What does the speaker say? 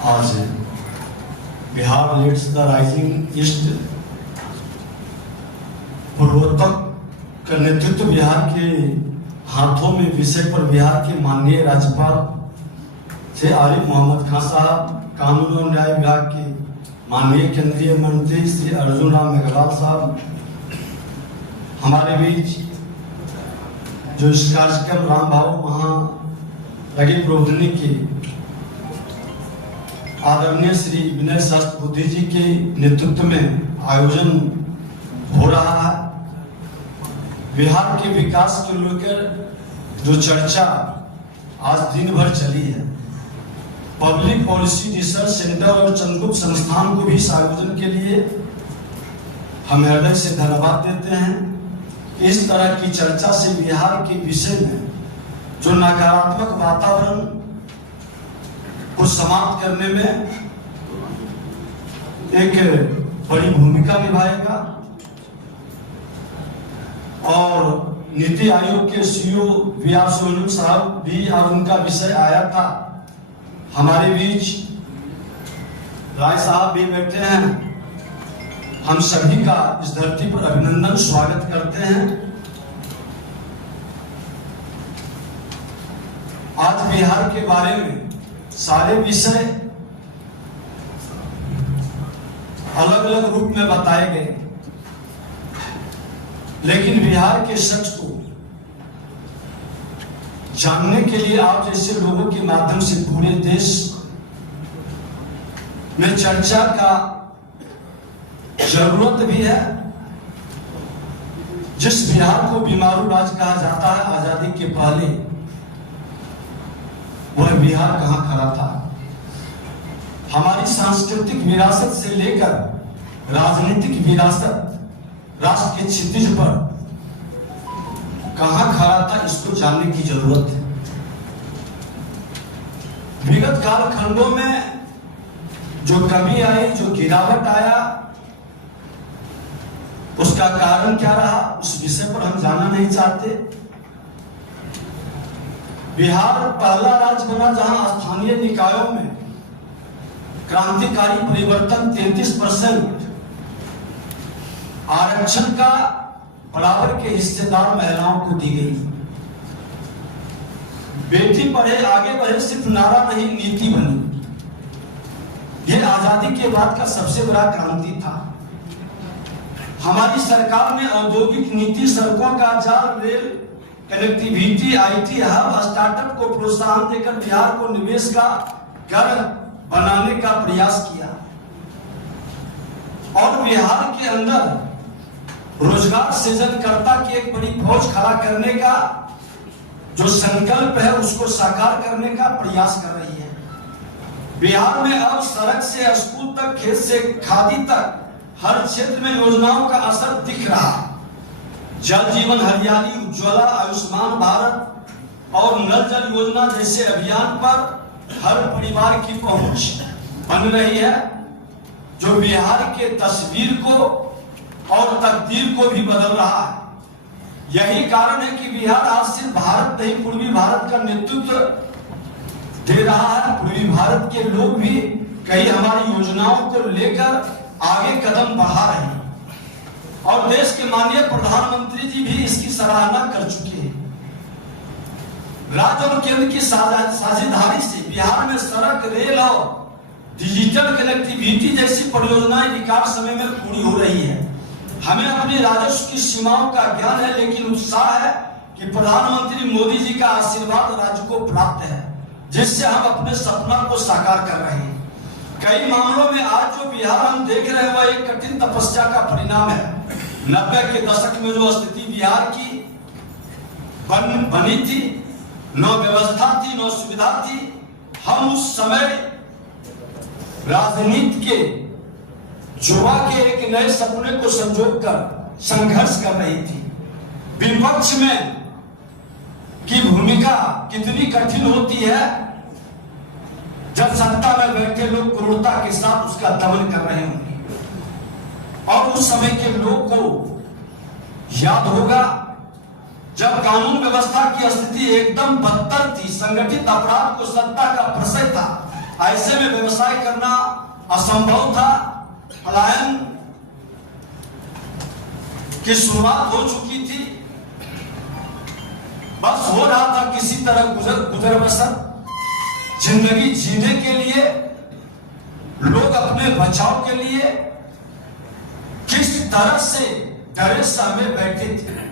आज Bihar leads the rising east पूर्वोत्तर का नेतृत्व बिहार के हाथों में विषय पर बिहार के माननीय राज्यपाल से आरिफ मोहम्मद खान साहब, कानून और न्याय विभाग के माननीय केंद्रीय मंत्री श्री अर्जुन राम मेघवाल साहब हमारे बीच जो इस कार्यक्रम राम भाव महारागी प्रबोधिनी के आदरणीय श्री विनय सहस्त्र बुद्धि जी के नेतृत्व में आयोजन हो रहा है। बिहार के विकास को लेकर जो चर्चा आज दिन भर चली है, पब्लिक पॉलिसी रिसर्च सेंटर और चंद्रगुप्त संस्थान को भी इस आयोजन के लिए हम हृदय से धन्यवाद देते हैं। इस तरह की चर्चा से बिहार के विषय में जो नकारात्मक वातावरण को समाप्त करने में एक बड़ी भूमिका निभाएगा। और नीति आयोग के सीईओ वी.आर. सोनू साहब भी और उनका विषय आया था हमारे बीच, राय साहब भी बैठे हैं। हम सभी का इस धरती पर अभिनंदन स्वागत करते हैं। आज बिहार के बारे में सारे विषय अलग अलग रूप में बताए गए, लेकिन बिहार के सच को जानने के लिए आप जैसे लोगों के माध्यम से पूरे देश में चर्चा का जरूरत भी है। जिस बिहार को बीमारू राज्य कहा जाता है आजादी के पहले, वह बिहार कहां खड़ा था। हमारी सांस्कृतिक विरासत से लेकर राजनीतिक विरासत राष्ट्र के क्षितिज पर कहां खड़ा था, इसको जानने की जरूरत है। विगत कालखंडों में जो कमी आई, जो गिरावट आया, उसका कारण क्या रहा, उस विषय पर हम जानना नहीं चाहते। बिहार पहला राज्य बना जहां स्थानीय निकायों में क्रांतिकारी परिवर्तन 33% आरक्षण का बराबर के हिस्सेदार महिलाओं को दी गई। बेटी पढ़े आगे बढ़े सिर्फ नारा नहीं, नीति बनी। यह आजादी के बाद का सबसे बड़ा क्रांति था। हमारी सरकार ने औद्योगिक नीति, सड़कों का जाल, rail connectivity, IT hub, startup को प्रोत्साहन देकर बिहार को निवेश का गढ़ बनाने का प्रयास किया और बिहार के अंदर रोजगार सृजनकर्ता की एक बड़ी फौज खड़ा करने का जो संकल्प है, उसको साकार करने का प्रयास कर रही है। बिहार में अब सड़क से स्कूल तक, खेत से खादी तक हर क्षेत्र में योजनाओं का असर दिख रहा है। जल जीवन हरियाली, उज्ज्वला, आयुष्मान भारत और नल जल योजना जैसे अभियान पर हर परिवार की पहुंच बन रही है, जो बिहार के तस्वीर को और तकदीर को भी बदल रहा है। यही कारण है कि बिहार आज सिर्फ भारत नहीं, पूर्वी भारत का नेतृत्व दे रहा है। पूर्वी भारत के लोग भी कई हमारी योजनाओं को लेकर आगे कदम बढ़ा रहे हैं और देश के माननीय प्रधानमंत्री जी भी इसकी सराहना कर चुके हैं। राज्य और केंद्र की साझेदारी से बिहार में सड़क, रेल और डिजिटल कनेक्टिविटी जैसी परियोजनाएं रिकॉर्ड समय में पूरी हो रही है। हमें अपने राजस्व की सीमाओं का ज्ञान है, लेकिन उत्साह है कि प्रधानमंत्री मोदी जी का आशीर्वाद राज्य को प्राप्त है, जिससे हम अपने सपना को साकार कर रहे हैं। कई मामलों में आज जो बिहार हम देख रहे हैं, वह एक कठिन तपस्या का परिणाम है। 90 के दशक में जो स्थिति बिहार की बनी थी, न व्यवस्था थी, न सुविधा थी, हम उस समय राजनीति के युवा के एक नए सपने को संजोग कर संघर्ष कर रही थी। विपक्ष में की भूमिका कितनी कठिन होती है जब सत्ता में बैठे लोग क्रूरता के साथ उसका दमन कर रहे होंगे। और उस समय के लोग को याद होगा जब कानून व्यवस्था की स्थिति एकदम बदतर थी, संगठित अपराध को सत्ता का प्रश्रय था, ऐसे में व्यवसाय करना असंभव था। पलायन की शुरुआत हो चुकी थी, बस हो रहा था किसी तरह गुजर बसर। जिंदगी जीने के लिए लोग अपने बचाव के लिए किस तरह से डरे सहमे बैठे थे।